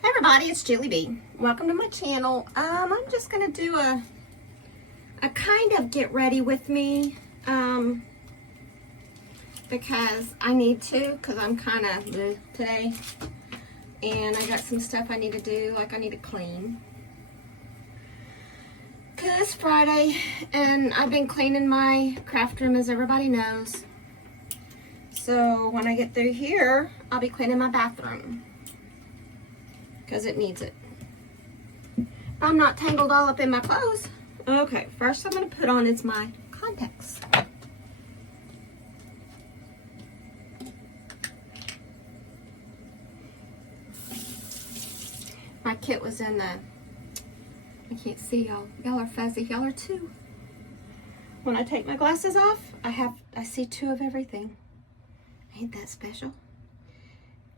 Hey everybody, it's JulieB. Welcome to my channel. I'm just gonna do a kind of get ready with me, because I need to, because I'm kind of today, and I got some stuff I need to do, like I need to clean. Cause it's Friday, and I've been cleaning my craft room, as everybody knows. So when I get through here, I'll be cleaning my bathroom, because it needs it. I'm not tangled all up in my clothes. Okay, first I'm going to put on is my contacts. My kit was in the, I can't see y'all. Y'all are fuzzy. Y'all are too. When I take my glasses off, I see two of everything. Ain't that special?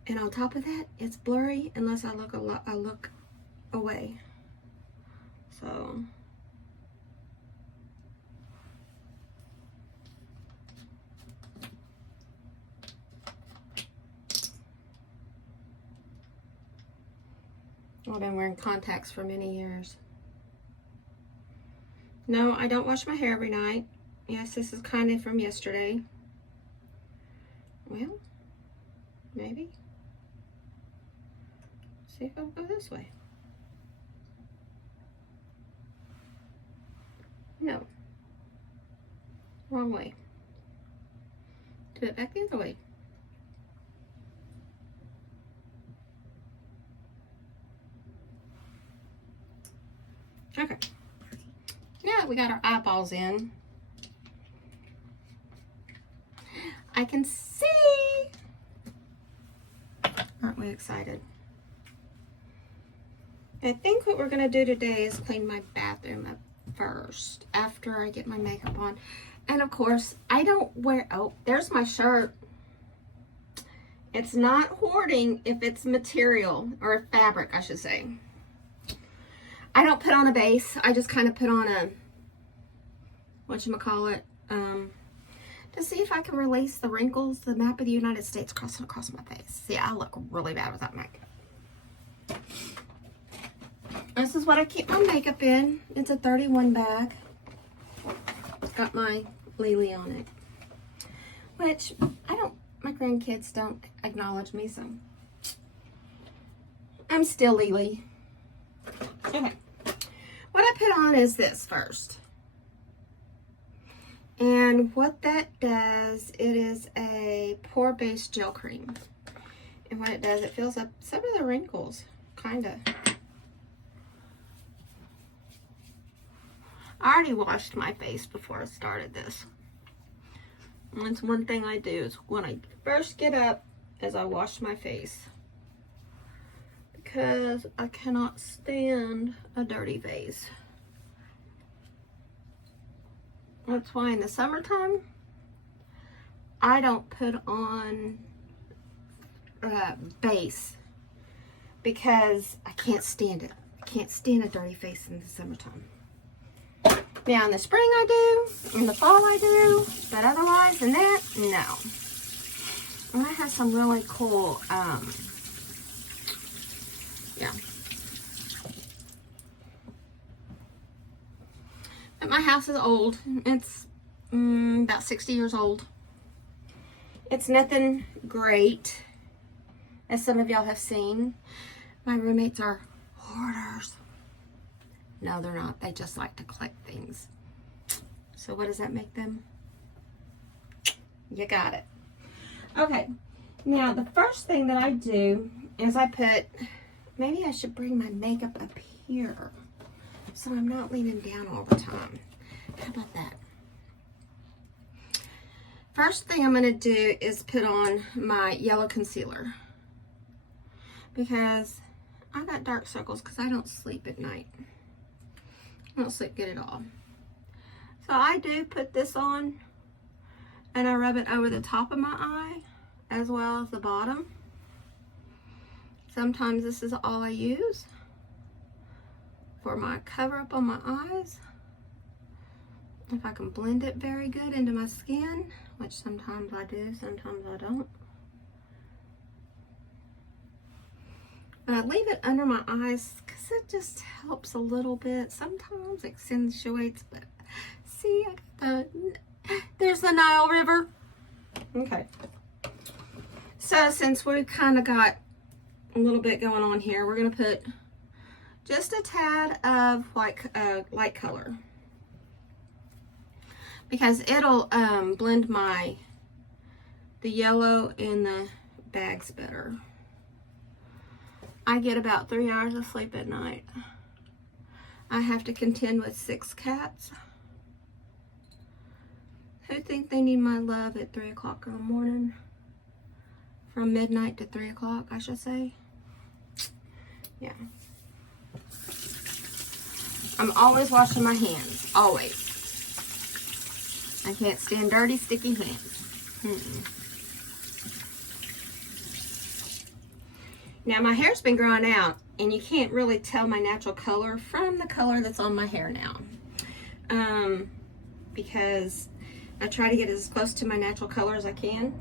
And on top of that, it's blurry unless I look away. So I've been wearing contacts for many years. No, I don't wash my hair every night. Yes, this is kind of from yesterday. Well, maybe. See if I'll go this way. No. Wrong way. Do it back the other way. Okay. Now that we got our eyeballs in, I can see. Aren't we excited? I think what we're going to do today is clean my bathroom up first after I get my makeup on. And of course, I don't wear, oh, there's my shirt. It's not hoarding if it's material or fabric, I should say. I don't put on a base. I just kind of put on a, whatchamacallit, to see if I can release the wrinkles, the map of the United States crossing across my face. See, I look really bad without makeup. This is what I keep my makeup in. It's a 31 bag. It's got my Lily on it. Which, my grandkids don't acknowledge me, so I'm still Lily. Okay. What I put on is this first. And what that does, it is a pore base gel cream. And what it does, it fills up some of the wrinkles, kind of. I already washed my face before I started this. And that's one thing I do is when I first get up is I wash my face. Because I cannot stand a dirty face. That's why in the summertime, I don't put on base. Because I can't stand it. I can't stand a dirty face in the summertime. Now in the spring I do, in the fall I do, but otherwise than that, no. And I have some really cool, yeah. But my house is old. It's about 60 years old. It's nothing great, as some of y'all have seen. My roommates are hoarders. No, they're not. They just like to collect things. So what does that make them? You got it. Okay. Now, the first thing that I do is I put, maybe I should bring my makeup up here so I'm not leaning down all the time. How about that? First thing I'm going to do is put on my yellow concealer. Because I got dark circles because I don't sleep at night. I don't sleep good at all. So I do put this on and I rub it over the top of my eye as well as the bottom. Sometimes this is all I use for my cover up on my eyes. If I can blend it very good into my skin, which sometimes I do, sometimes I don't. But I leave it under my eyes because it just helps a little bit. Sometimes it accentuates, but see, I got there's the Nile River. Okay. So since we've kind of got a little bit going on here, we're going to put just a tad of light color, because it'll blend the yellow in the bags better. I get about 3 hours of sleep at night. I have to contend with 6 cats who think they need my love at 3 o'clock in the morning. From midnight to 3 o'clock, I should say. Yeah. I'm always washing my hands. Always. I can't stand dirty, sticky hands. Now my hair's been growing out, and you can't really tell my natural color from the color that's on my hair now. Because I try to get as close to my natural color as I can.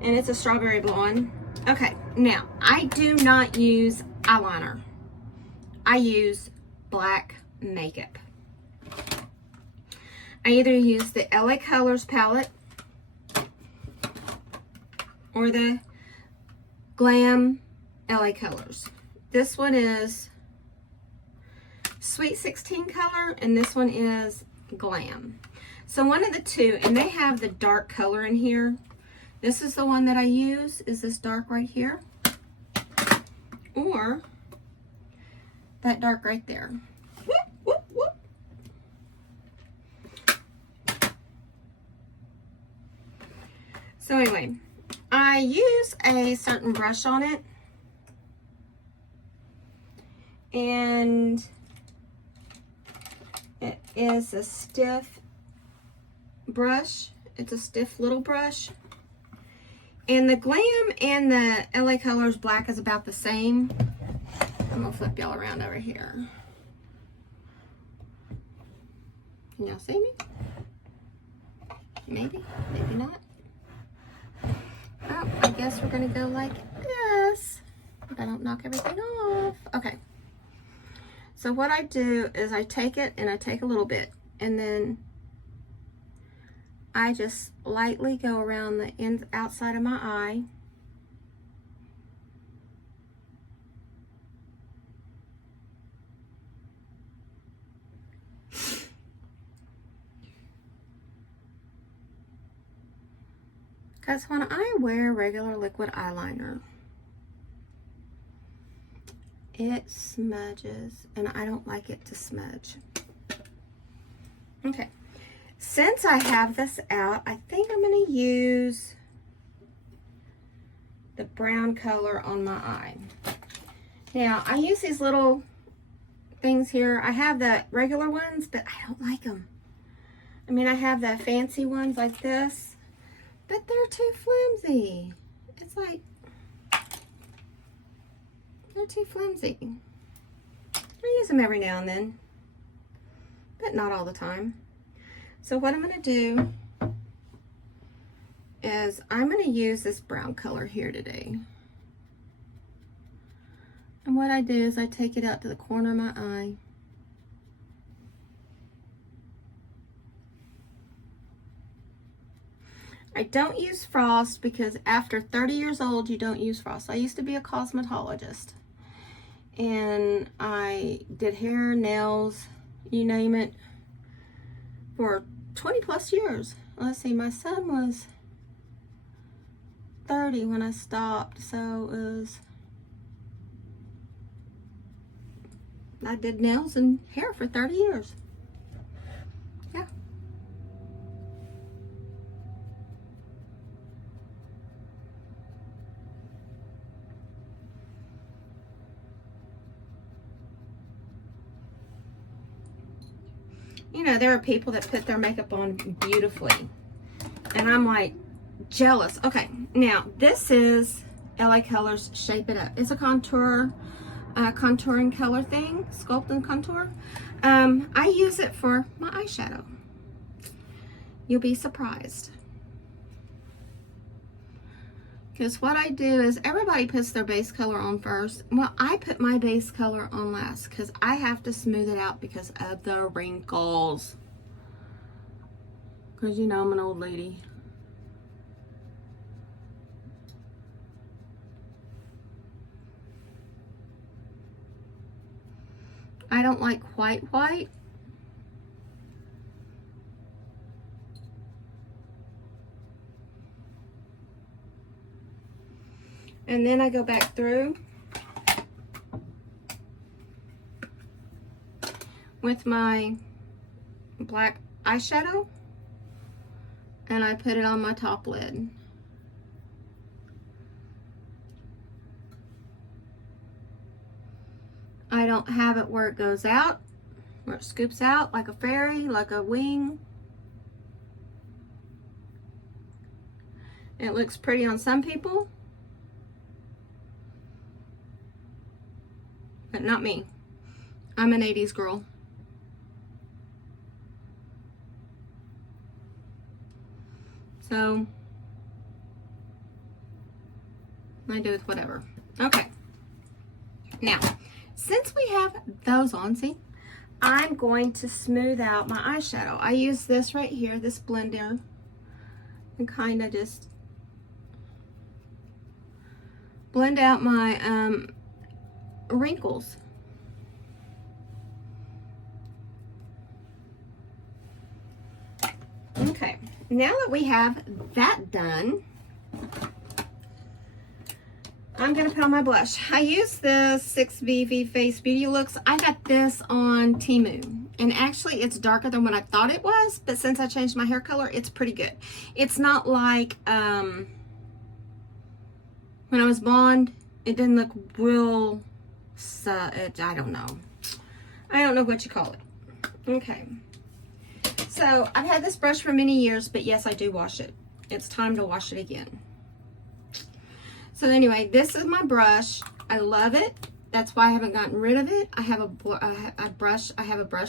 And it's a strawberry blonde. Okay, now I do not use eyeliner. I use black makeup. I either use the LA Colors palette or the Glam LA Colors. This one is Sweet 16 color, and this one is Glam. So one of the two, and they have the dark color in here. This is the one that I use, is this dark right here, or that dark right there. Whoop, whoop, whoop. So anyway, I use a certain brush on it, and it is a stiff brush. It's a stiff little brush. And the Glam and the LA Colors black is about the same. I'm gonna flip y'all around over here. Can y'all see me? Maybe, maybe not. Oh, I guess we're gonna go like this, if I don't knock everything off. Okay. So what I do is I take it and I take a little bit, and then I just lightly go around the outside of my eye. Because when I wear regular liquid eyeliner, it smudges, and I don't like it to smudge. Okay. Since I have this out, I think I'm going to use the brown color on my eye. Now, I use these little things here. I have the regular ones, but I don't like them. I mean, I have the fancy ones like this, but they're too flimsy. It's like, they're too flimsy. I use them every now and then, but not all the time. So what I'm going to do is I'm going to use this brown color here today. And what I do is I take it out to the corner of my eye. I don't use frost because after 30 years old, you don't use frost. I used to be a cosmetologist, and I did hair, nails, you name it, for 20 plus years. Let's see, my son was 30 when I stopped, so it was, I did nails and hair for 30 years. Yeah. You know, there are people that put their makeup on beautifully, and I'm like jealous. Okay, now this is LA Colors Shape It Up. It's a contouring color thing, sculpt and contour. I use it for my eyeshadow. You'll be surprised. Because what I do is everybody puts their base color on first. Well, I put my base color on last because I have to smooth it out because of the wrinkles. Because you know I'm an old lady. I don't like white. And then I go back through with my black eyeshadow and I put it on my top lid. I don't have it where it goes out, where it scoops out like a fairy, like a wing. It looks pretty on some people, but not me. I'm an 80s girl. So I do with whatever. Okay. Now, since we have those on, see, I'm going to smooth out my eyeshadow. I use this right here, this blender, and kind of just blend out my wrinkles. Okay, now that we have that done, I'm gonna put on my blush. I use the 6VV Face Beauty Looks. I got this on Temu, and actually it's darker than what I thought it was, but since I changed my hair color, it's pretty good. It's not like when I was blonde, it didn't look real, I don't know. I don't know what you call it. Okay. So I've had this brush for many years, but yes, I do wash it. It's time to wash it again. So anyway, this is my brush. I love it. That's why I haven't gotten rid of it. I have a brush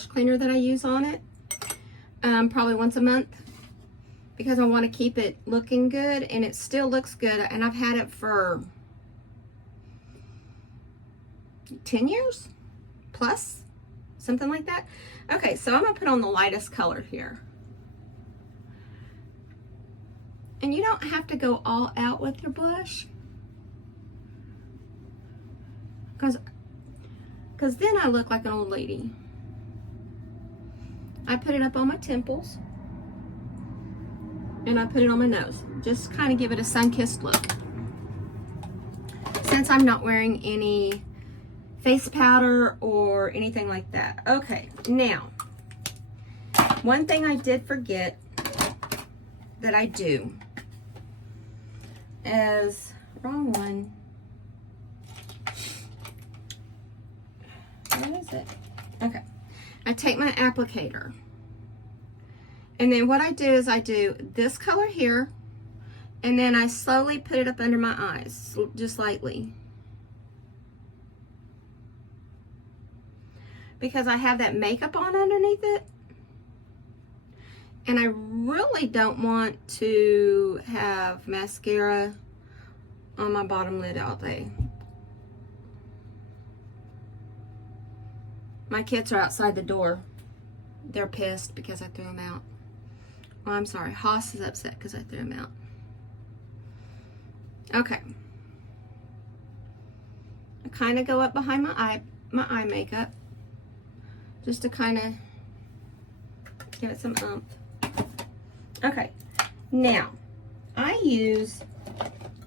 cleaner that I use on it, probably once a month, because I want to keep it looking good, and it still looks good. And I've had it for 10 years plus, something like that. Okay, so I'm gonna put on the lightest color here. And you don't have to go all out with your blush, because then I look like an old lady. I put it up on my temples, and I put it on my nose. Just kind of give it a sun-kissed look. Since I'm not wearing any face powder or anything like that. Okay, now, one thing I did forget that I do is, wrong one. What is it? Okay, I take my applicator, and then what I do is I do this color here, and then I slowly put it up under my eyes, just lightly. Because I have that makeup on underneath it. And I really don't want to have mascara on my bottom lid all day. My kids are outside the door. They're pissed because I threw them out. Well, I'm sorry. Haas is upset because I threw him out. Okay. I kind of go up behind my eye makeup, just to kind of give it some oomph. Okay, now I use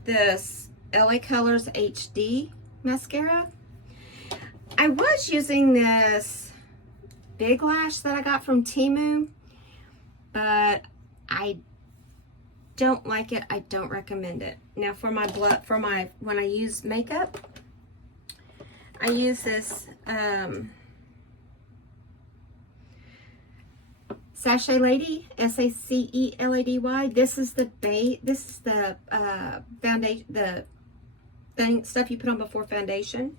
this LA Colors HD mascara. I was using this Big Lash that I got from Temu, but I don't like it. I don't recommend it. Now for my when I use makeup, I use this Sachet Lady, S-A-C-E-L-A-D-Y. This is the foundation, the stuff you put on before foundation.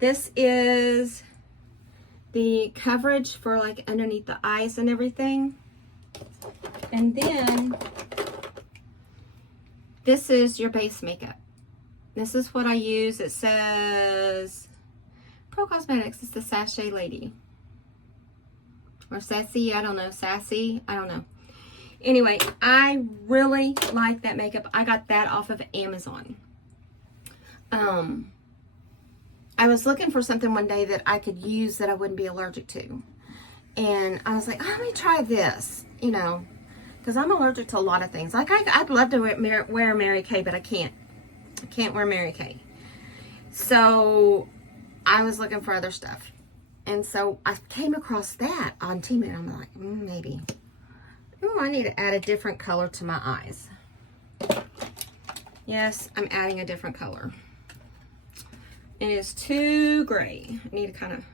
This is the coverage for like underneath the eyes and everything. And then this is your base makeup. This is what I use. It says Pro Cosmetics. It's the Sachet Lady. Or Sassy, I don't know. Sassy, I don't know. Anyway, I really like that makeup. I got that off of Amazon. I was looking for something one day that I could use that I wouldn't be allergic to. And I was like, oh, let me try this, you know, because I'm allergic to a lot of things. Like, I'd love to wear Mary Kay, but I can't. I can't wear Mary Kay. So I was looking for other stuff. And so I came across that on Temu, and I'm like, maybe. Oh, I need to add a different color to my eyes. Yes, I'm adding a different color. It is too gray. I need to kind of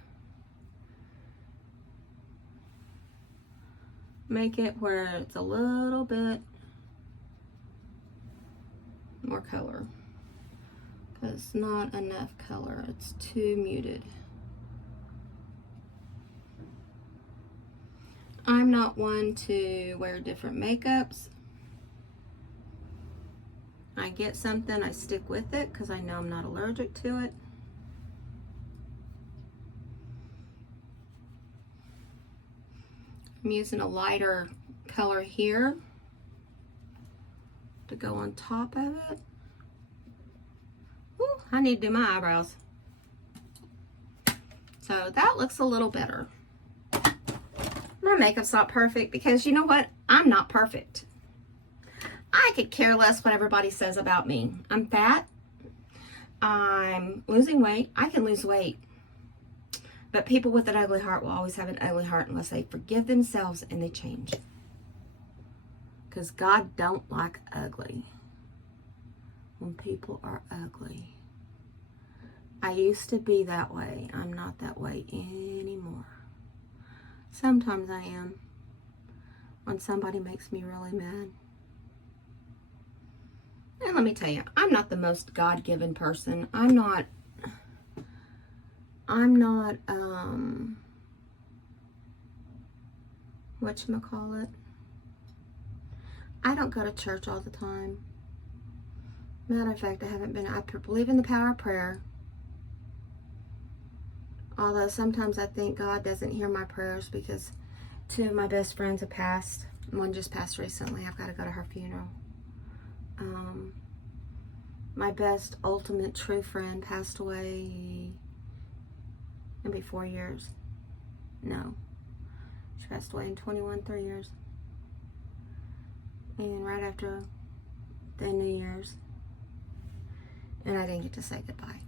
make it where it's a little bit more color. Because it's not enough color. It's too muted. I'm not one to wear different makeups. I get something, I stick with it because I know I'm not allergic to it. I'm using a lighter color here to go on top of it. Ooh, I need to do my eyebrows. So that looks a little better. My makeup's not perfect because you know what? I'm not perfect. I could care less what everybody says about me. I'm fat. I'm losing weight. I can lose weight. But people with an ugly heart will always have an ugly heart unless they forgive themselves and they change. Because God don't like ugly. When people are ugly. I used to be that way. I'm not that way anymore. Sometimes I am. When somebody makes me really mad. And let me tell you, I'm not the most God-given person. I'm not, whatchamacallit? I don't go to church all the time. Matter of fact, I believe in the power of prayer. Although sometimes I think God doesn't hear my prayers because two of my best friends have passed. One just passed recently. I've got to go to her funeral. My best, ultimate, true friend passed away maybe 4 years. No. She passed away in 3 years. And right after the New Year's. And I didn't get to say goodbye.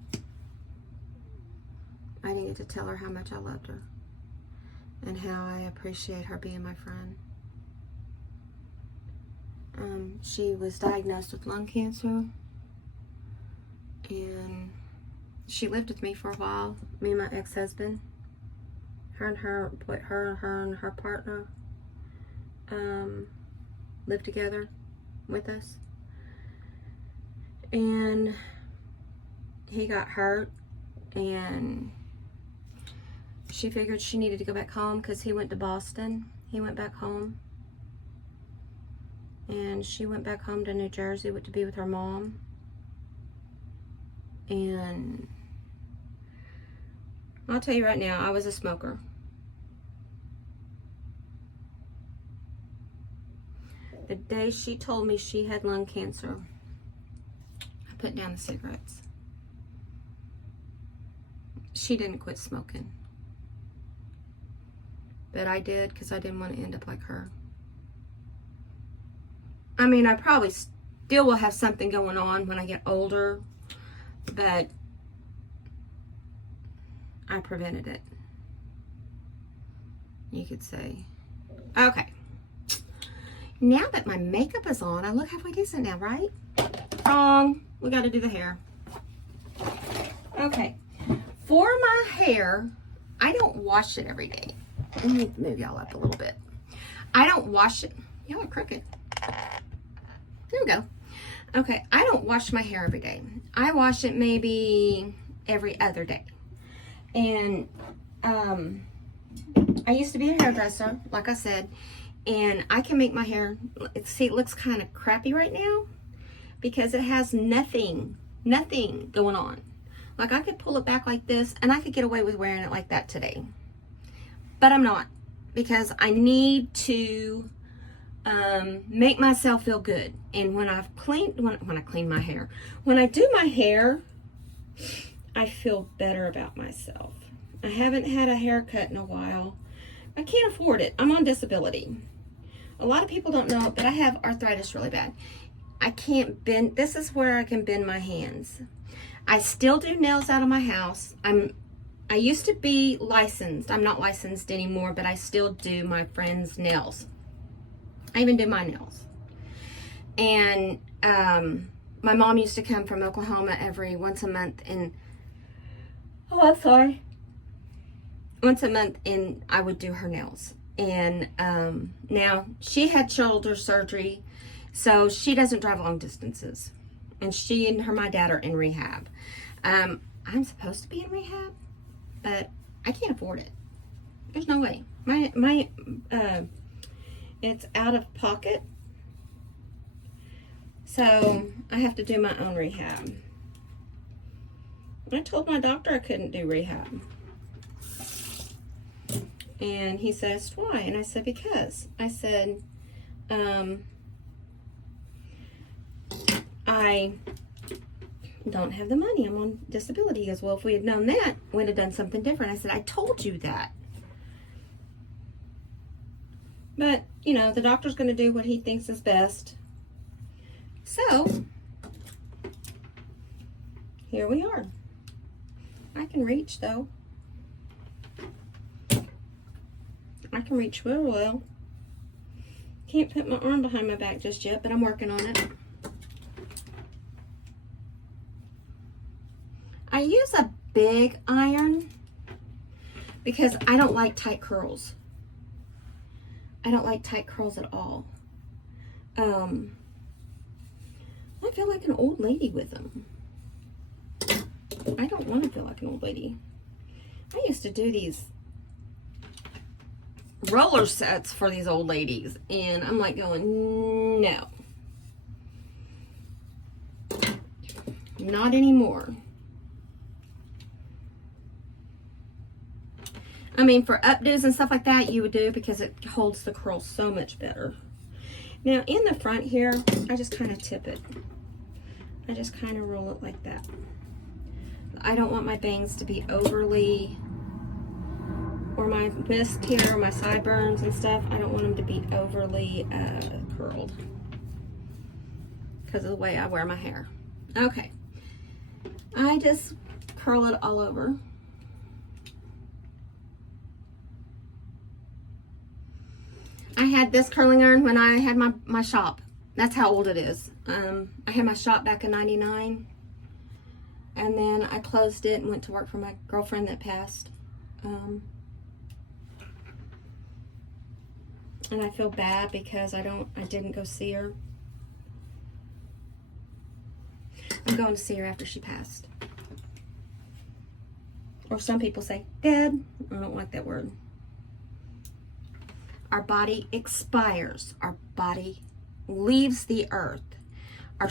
I didn't get to tell her how much I loved her. And how I appreciate her being my friend. She was diagnosed with lung cancer. And she lived with me for a while. Me and my ex-husband. Her and her partner lived together with us. And he got hurt. And she figured she needed to go back home because he went to Boston. He went back home. And she went back home to New Jersey to be with her mom. And I'll tell you right now, I was a smoker. The day she told me she had lung cancer, I put down the cigarettes. She didn't quit smoking. But I did because I didn't want to end up like her. I mean, I probably still will have something going on when I get older. But I prevented it. You could say. Okay. Now that my makeup is on, I look halfway decent now, right? Wrong. We got to do the hair. Okay. For my hair, I don't wash it every day. Let me move y'all up a little bit. I don't wash it. Y'all are crooked. There we go. Okay, I don't wash my hair every day. I wash it maybe every other day. And I used to be a hairdresser, like I said, and I can make my hair, see, it looks kind of crappy right now because it has nothing going on. Like, I could pull it back like this, and I could get away with wearing it like that today. But I'm not, because I need to make myself feel good. And when I clean my hair, when I do my hair, I feel better about myself. I haven't had a haircut in a while. I can't afford it. I'm on disability. A lot of people don't know, but I have arthritis really bad. I can't bend. This is where I can bend my hands. I still do nails out of my house. I used to be licensed. I'm not licensed anymore, but I still do my friends' nails. I even do my nails. And my mom used to come from Oklahoma once a month, and once a month, and I would do her nails. And now she had shoulder surgery, so she doesn't drive long distances. And she and my dad are in rehab. I'm supposed to be in rehab, but I can't afford it. There's no way. It's out of pocket, so I have to do my own rehab. I told my doctor I couldn't do rehab, and he says, why? And I said, because. I said, I don't have the money. I'm on disability. He goes, well, if we had known that, we'd have done something different. I said, I told you that. But, you know, the doctor's going to do what he thinks is best. So, here we are. I can reach, though. I can reach real well. Can't put my arm behind my back just yet, but I'm working on it. I use a big iron because I don't like tight curls. I don't like tight curls at all. I feel like an old lady with them. I don't want to feel like an old lady. I used to do these roller sets for these old ladies, and I'm like going, no. Not anymore. I mean, for updos and stuff like that, you would do because it holds the curl so much better. Now, in the front here, I just kind of tip it. I just kind of roll it like that. I don't want my bangs to be overly, or my mist here, or my sideburns and stuff, I don't want them to be overly curled because of the way I wear my hair. Okay. I just curl it all over. I had this curling iron when I had my shop. That's how old it is. I had my shop back in '99. And then I closed it and went to work for my girlfriend that passed. And I feel bad because I didn't go see her. I'm going to see her after she passed. Or some people say, dead. I don't like that word. Our body expires. Our body leaves the earth. Our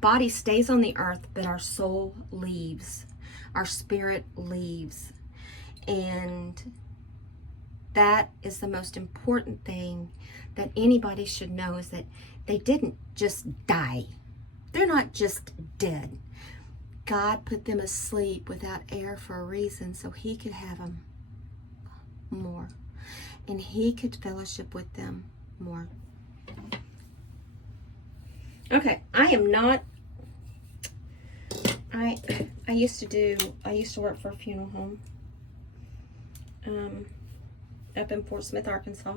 body stays on the earth, but our soul leaves. Our spirit leaves. And that is the most important thing that anybody should know, is that they didn't just die. They're not just dead. God put them asleep without air for a reason, so he could have them more. And he could fellowship with them more. Okay, I used to work for a funeral home up in Fort Smith, Arkansas.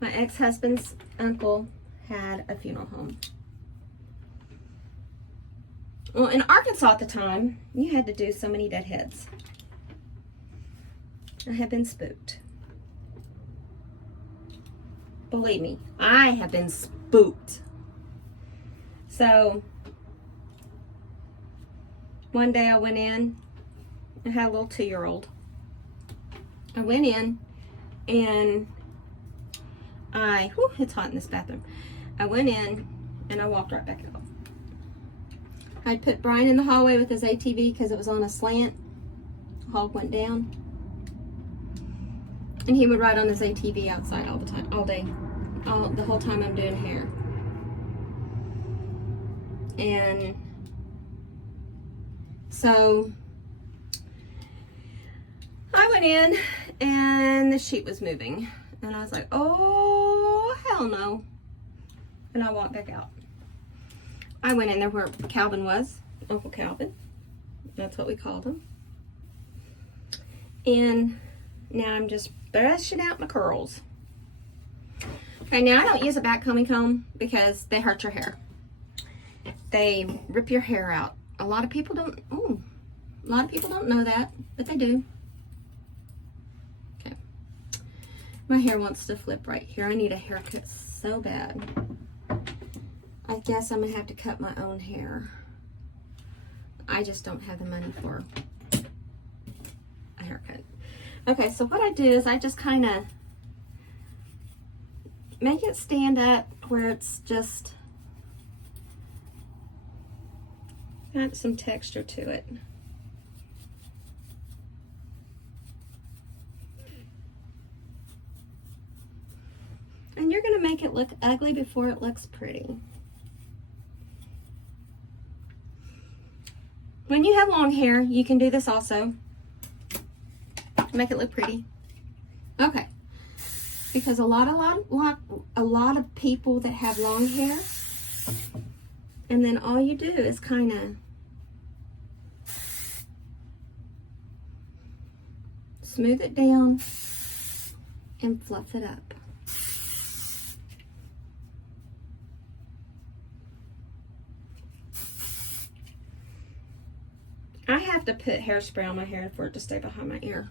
My ex-husband's uncle had a funeral home. Well, in Arkansas at the time, you had to do so many deadheads. I have been spooked. Believe me, I have been spooked. So, one day I went in, I had a little 2-year-old. I went in and it's hot in this bathroom. I went in And I walked right back out. I put Brian in the hallway with his ATV because it was on a slant. Hog went down. And he would ride on his ATV outside all the time, all day. The whole time I'm doing hair. And so I went in and the sheet was moving. And I was like, oh, hell no. And I walked back out. I went in there where Calvin was, Uncle Calvin. That's what we called him. And now I'm just brushing out my curls. Okay, now I don't use a backcombing comb because they hurt your hair. They rip your hair out. A lot of people don't know that, but they do. Okay. My hair wants to flip right here. I need a haircut so bad. I guess I'm gonna have to cut my own hair. I just don't have the money for a haircut. Okay, so what I do is I just kind of make it stand up where it's just got some texture to it. And you're gonna make it look ugly before it looks pretty. When you have long hair, you can do this also. Make it look pretty. Okay. Because a lot of people that have long hair, and then all you do is kind of smooth it down and fluff it up. I have to put hairspray on my hair for it to stay behind my ear.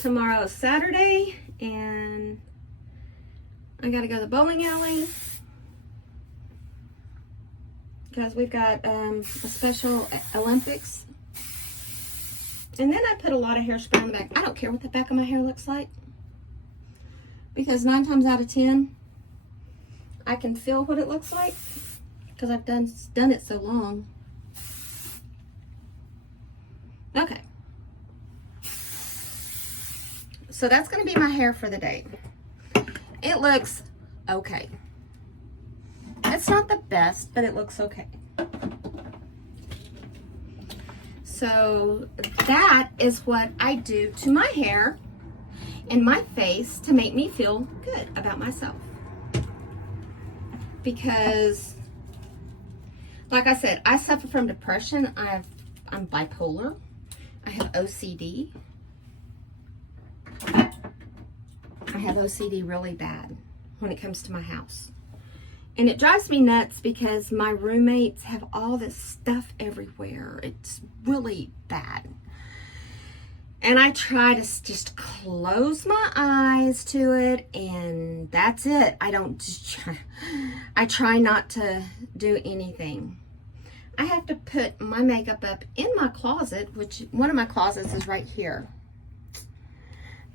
Tomorrow is Saturday, and I gotta go to the bowling alley because we've got a special Olympics. And then I put a lot of hairspray on the back. I don't care what the back of my hair looks like, because 9 times out of 10, I can feel what it looks like because I've done it so long. Okay. So that's going to be my hair for the day. It looks okay. It's not the best, but it looks okay. So that is what I do to my hair and my face to make me feel good about myself. Because, like I said, I suffer from depression. I'm bipolar. I have OCD. I have OCD really bad when it comes to my house. And it drives me nuts because my roommates have all this stuff everywhere. It's really bad. And I try to just close my eyes to it, and that's it. I try not to do anything. I have to put my makeup up in my closet, which one of my closets is right here.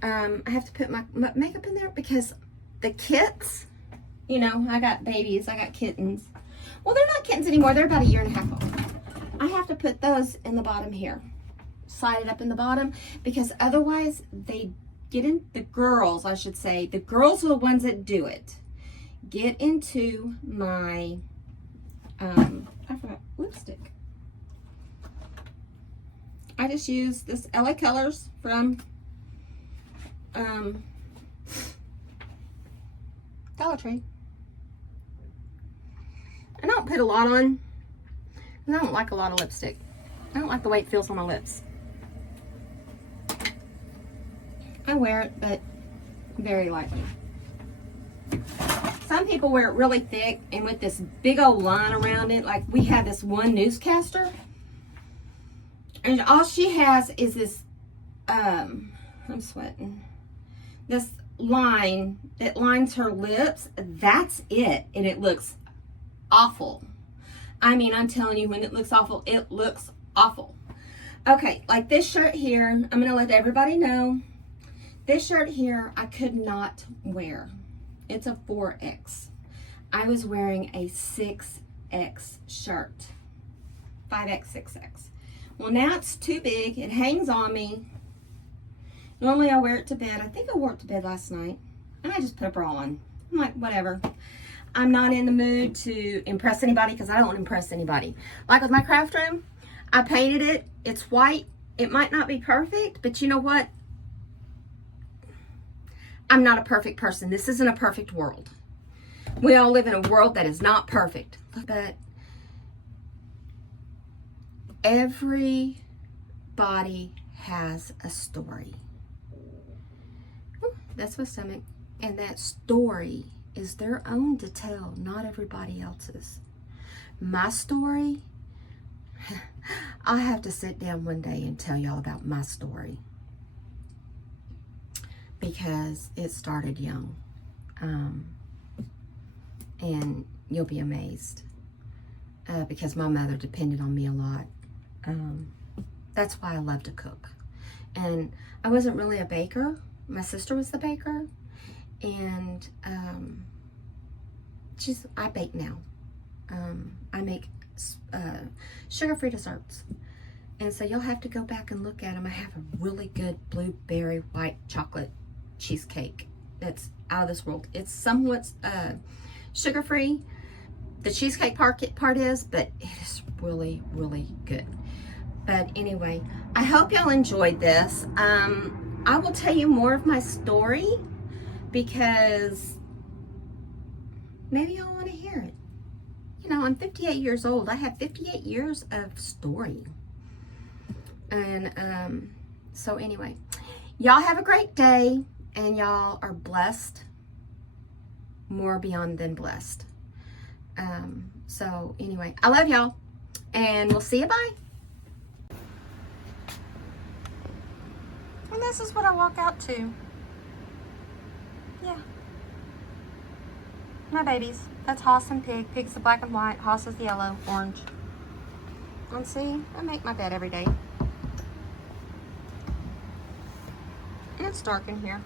I have to put my makeup in there because the kits, you know, I got babies, I got kittens. Well, they're not kittens anymore. They're about 1.5 years old. I have to put those in the bottom here. Slide it up in the bottom, because otherwise they get in, the girls, I should say, the girls are the ones that do it. Get into my, I forgot, lipstick. I just use this LA Colors from Dollar Tree. I don't put a lot on, because I don't like a lot of lipstick. I don't like the way it feels on my lips. I wear it, but very lightly. Some people wear it really thick and with this big old line around it. Like we have this one newscaster, and all she has is this, I'm sweating, this line that lines her lips. That's it, and it looks awful. I mean, I'm telling you, when it looks awful, it looks awful. Okay, like this shirt here, I'm going to let everybody know. This shirt here, I could not wear. It's a 4X. I was wearing a 6X shirt. 5X, 6X. Well, now it's too big. It hangs on me. Normally I wear it to bed. I think I wore it to bed last night. And I just put a bra on. I'm like, whatever. I'm not in the mood to impress anybody because I don't impress anybody. Like with my craft room, I painted it. It's white. It might not be perfect, but you know what? I'm not a perfect person. This isn't a perfect world. We all live in a world that is not perfect. But everybody has a story. Ooh, that's my stomach. And that story is their own to tell, not everybody else's. My story, I'll have to sit down one day and tell y'all about my story. Because it started young. And you'll be amazed. Because my mother depended on me a lot. That's why I love to cook. And I wasn't really a baker. My sister was the baker. And I bake now. I make sugar-free desserts. And so you'll have to go back and look at them. I have a really good blueberry white chocolate cheesecake that's out of this world. It's somewhat sugar-free. The cheesecake part is, but it is really, really good. But anyway, I hope y'all enjoyed this. I will tell you more of my story because maybe y'all want to hear it. You know, I'm 58 years old. I have 58 years of story. And so anyway, y'all have a great day, and y'all are blessed, more beyond than blessed. So anyway, I love y'all, and we'll see you. Bye. And this is what I walk out to. Yeah. My babies. That's Hoss and Pig. Pig's the black and white. Hoss is the yellow, orange. And see, I make my bed every day. And it's dark in here.